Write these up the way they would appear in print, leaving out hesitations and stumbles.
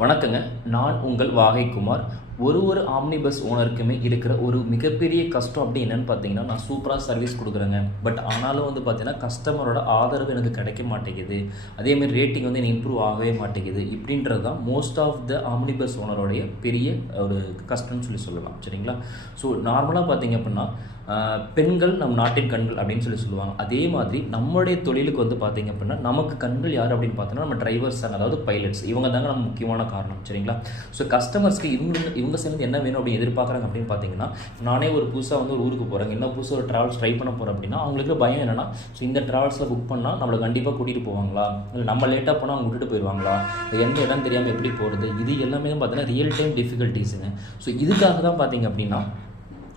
வணக்கங்க. நான் உங்கள் வாகை குமார். ஒரு ஆம்னி பஸ் ஓனருக்குமே இருக்கிற ஒரு மிகப்பெரிய கஷ்டம் அப்படி என்னன்னு பார்த்தீங்கன்னா, நான் சூப்பராக சர்வீஸ் கொடுக்குறேங்க. பட் ஆனாலும் வந்து பார்த்தீங்கன்னா, கஸ்டமரோட ஆதரவு எனக்கு கிடைக்க மாட்டேங்குது. அதேமாதிரி ரேட்டிங் வந்து எனக்கு இம்ப்ரூவ் ஆகவே மாட்டேங்குது. இப்படின்றது தான் most of the omni bus ஓனரோடைய பெரிய ஒரு கஷ்டம்னு சொல்லலாம். சரிங்களா? ஸோ நார்மலாக பார்த்தீங்க அப்படின்னா, பெண்கள் நம் நாட்டின் கண்கள் அப்படின்னு சொல்லுவாங்க. அதே மாதிரி நம்மளுடைய தொழிலுக்கு வந்து பார்த்தீங்க அப்படின்னா, நமக்கு கண்கள் யார் அப்படின்னு பார்த்தோன்னா, நம்ம டிரைவர்ஸ் தாங்க, அதாவது பைலட்ஸ். இவங்க தாங்க நம்ம முக்கியமான காரணம். சரிங்களா? ஸோ கஸ்டமர்ஸ்க்கு இவங்க சேர்ந்து என்ன வேணும் அப்படின்னு எதிர்பார்க்குறாங்க அப்படின்னு பார்த்தீங்கன்னா, நானே ஒரு புதுசாக வந்து ஒரு ஊருக்கு போகிறேங்க, என்ன புதுசாக ஒரு ட்ராவல்ஸ் ட்ரை பண்ண போகிறேன் அப்படின்னா, அவங்களுக்கு பயம் என்னென்னா, ஸோ இந்த ட்ராவல்ஸில் புக் பண்ணால் நம்மளை கண்டிப்பாக கூட்டிகிட்டு போவாங்களா, இல்லை நம்ம லேட்டாக போனால் அவங்க விட்டுட்டு போயிடுவாங்களா, எந்த இடம் தெரியாமல் எப்படி போகிறது, இது எல்லாமே பார்த்தீங்கன்னா ரியல் டைம் டிஃபிகல்ட்டிஸுங்க. ஸோ இதுக்காக தான் பார்த்தீங்க அப்படின்னா,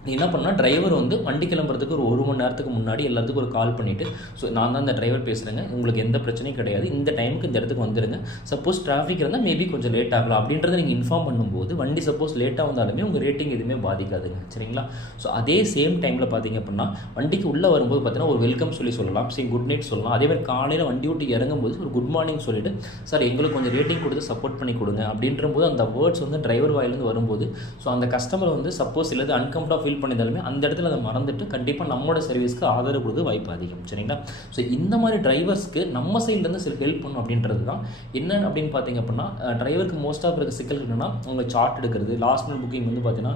நீ என்ன பண்ணால் டிரைவர் வந்து வண்டி கிளம்புறதுக்கு ஒரு மணி நேரத்துக்கு முன்னாடி எல்லாத்துக்கும் ஒரு கால் பண்ணிவிட்டு, ஸோ நான் தான் இந்த டிரைவர் பேசுகிறேங்க, உங்களுக்கு எந்த பிரச்சனையும் கிடையாது, இந்த டைமுக்கு இந்த இடத்துக்கு வந்துடுங்க, சப்போஸ் டிராஃபிக் இருந்தால் மேபி கொஞ்சம் லேட் ஆகலாம் அப்படின்றத நீங்கள் இன்ஃபார்ம் பண்ணும்போது வண்டி சப்போஸ் லேட்டாக வந்தாலுமே உங்கள் ரேட்டிங் எதுவுமே பாதிக்காதுங்க. சரிங்களா? ஸோ அதே சேம் டைமில் பார்த்தீங்க அப்படின்னா, வண்டிக்கு உள்ளே வரும்போது பார்த்தீங்கன்னா ஒரு வெல்கம் சொல்லலாம், சரி குட் நைட் சொல்லலாம். அதேமாதிரி காலையில் வண்டி விட்டு இறங்கும்போது ஒரு குட் மார்னிங் சொல்லிவிட்டு, சார் எங்களுக்கு கொஞ்சம் ரேட்டிங் கொடுத்து சப்போர்ட் பண்ணி கொடுங்க அப்படின்ற போது அந்த வேர்ட்ஸ் வந்து டிரைவர் வாயிலேருந்து வரும்போது, ஸோ அந்த கஸ்டமர் வந்து சப்போஸ் இல்லை அன்கம்ஃபர்டபுள் ஃபீல் பண்ணியிருந்தாலுமே அந்த இடத்துல அதை மறந்துட்டு கண்டிப்பாக நம்மளோட சர்வீஸ்க்கு ஆதரவு கொடுத்து வாய்ப்பு அதிகம். சரிங்களா? ஸோ இந்த மாதிரி டிரைவர்ஸ்க்கு நம்ம சைட்லேருந்து சில ஹெல்ப் பண்ணும் அப்படின்றது தான் என்ன அப்படின்னு பார்த்தீங்க அப்படின்னா, டிரைவருக்கு மோஸ்ட் ஆஃப் இருக்க சிக்கல் என்னன்னா, அவங்க சார்ட் எடுக்கிறது, லாஸ்ட் மினிட் புக்கிங் வந்து பார்த்தீங்கன்னா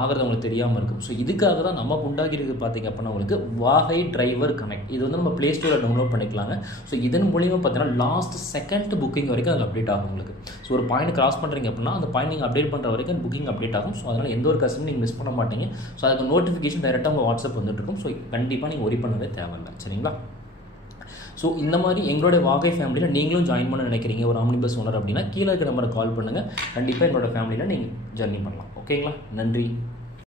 ஆகிறது அவங்களுக்கு தெரியாமல் இருக்கும். ஸோ இதுக்காக தான் நமக்கு உண்டாகிறது பார்த்தீங்க அப்படின்னா, உங்களுக்கு வாகை டிரைவர் கனெக்ட், இது வந்து நம்ம ப்ளே ஸ்டோரில் டவுன்லோட் பண்ணிக்கலாங்க. ஸோ இதன் மூலியமாக பார்த்தீங்கன்னா லாஸ்ட் செகண்ட் புக்கிங் வரைக்கும் அதில் அப்டேட் ஆகும் உங்களுக்கு. ஸோ ஒரு பாயிண்ட் கிராஸ் பண்ணுறீங்க அப்படின்னா, அந்த பாயிண்ட் நீங்கள் அப்டேட் பண்ணுற வரைக்கும் புக்கிங் அப்டேட் ஆகும். ஸோ அதனால் எந்த ஒரு கஸ்டமரும் நீங்கள் மிஸ் பண்ண மாட்டீங்க. ஸோ அதுக்கு நோட்டிஃபிகேஷன் டைரெக்டாக உங்கள் வாட்ஸ்அப் வந்துட்டுருக்கும். ஸோ கண்டிப்பாக நீங்கள் ஒரி பண்ணவே தேவையில்லை. சரிங்களா? ஸோ இந்த மாதிரி எங்களோட வாகை ஃபேமிலியில் நீங்களும் ஜாயின் பண்ண நினைக்கிறீங்க ஒரு ஆம்னி பஸ் ஓனர் அப்படின்னா, கீழே இருக்கிற நம்பரை கால் பண்ணுங்கள். கண்டிப்பாக எங்களோட ஃபேமிலியில் நீங்கள் ஜர்னி பண்ணலாம். ஓகேங்களா? நன்றி.